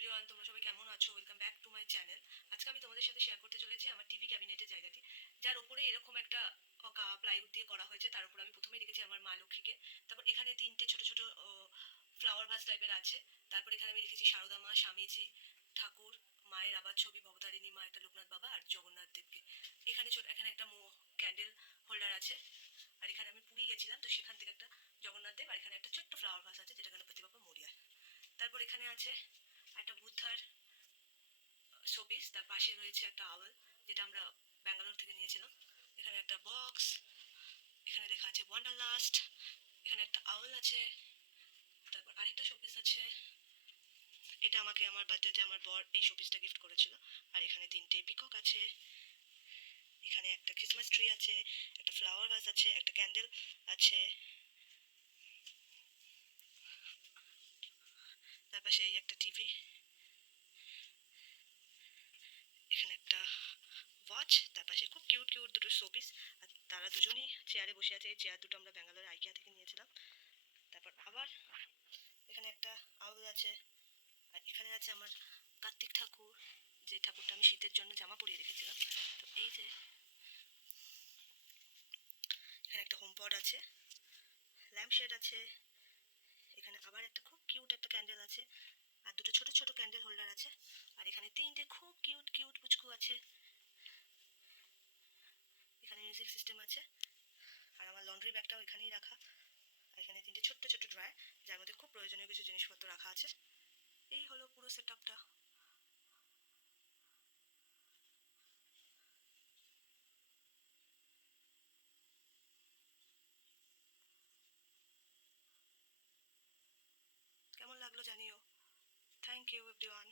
Everyone, তোমরা সবাই কেমন আছো? Welcome back to my channel. আজকে আমি তোমাদের সাথে শেয়ার করতে চলেছি আমার টিভি ক্যাবিনেটের জায়গাটি, যার উপরে এরকম একটা প্লাইউড দিয়ে করা হয়েছে। তার উপর আমি প্রথমেই রেখেছি আমার মা লক্ষ্মীকে। তারপর এখানে তিনটে ছোট ছোট ফ্লাওয়ার ভাস টাইপের আছে। তারপর এখানে আমি রেখেছি সারদা মা, স্বামীজি, ঠাকুর, মায়ের আবার ছবি, ভবতারিণী মা, একটা লোকনাথ বাবা আর জগন্নাথ দেবকে। এখানে একটা ক্যান্ডেল হোল্ডার আছে। আর এখানে আমি পুরী গেছিলাম, তো সেখান থেকে একটা জগন্নাথ দেব। আর এখানে একটা ছোট্ট ফ্লাওয়ার ভাস আছে, যেটা গণপতি বাবা মরিয়া। তারপর এখানে আছে একটা বুদ্ধার শোপিস। তার পাশে রয়েছে একটা আওয়াল, যেটা আমরা ব্যাঙ্গালোর থেকে নিয়েছিলাম। এখানে একটা বক্স, এখানে লেখা আছে ওয়ান্ডারলাস্ট। এখানে একটা আওয়াল আছে। তারপর আরেকটা শোপিস আছে। এটা আমাকে আমার বার্থডেতে আমার বর এই শোপিসটা গিফট করেছিল। আর এখানে তিনটে পিকক আছে। এখানে একটা ক্রিসমাস ট্রি আছে, একটা ফ্লাওয়ার ভাস আছে, একটা ক্যান্ডেল আছে। তার পাশে এই একটা টিভি। এখানে একটা ওয়াচ, তার পাশে খুব কিউট কিউট দুটো শোপিস। আর তারা দুজনই চেয়ারে বসে আছে। এই চেয়ার দুটো আমরা ব্যাঙ্গালোরে আইকিয়া থেকে নিয়েছিলাম। তারপর আবার এখানে একটা আউল আছে। আর এখানে আছে আমার কার্তিক ঠাকুর, যে ঠাকুরটা আমি শীতের জন্য জামা পরিয়ে রেখেছিলাম। তো এই যে এখানে একটা হোম পড আছে, ল্যাম্প শেড আছে। এখানে আবার একটা খুব কিউট একটা ক্যান্ডেল আছে, আর দুটো ছোট ছোট ক্যান্ডেল হোল্ডার আছে। আর এখানে তিনটে খুব কিউট কিউট পুচকু আছে। এখানে মিউজিক সিস্টেম আছে। আর আমার লন্ড্রি ব্যাগটাও এখানেই রাখা। আর এখানে তিনটে ছোট্ট ছোট্ট ড্রয়ার, যার মধ্যে খুব প্রয়োজনীয় কিছু জিনিসপত্র রাখা আছে। এই হলো পুরো সেট আপটা। কেমন লাগলো জানিও। Thank you everyone.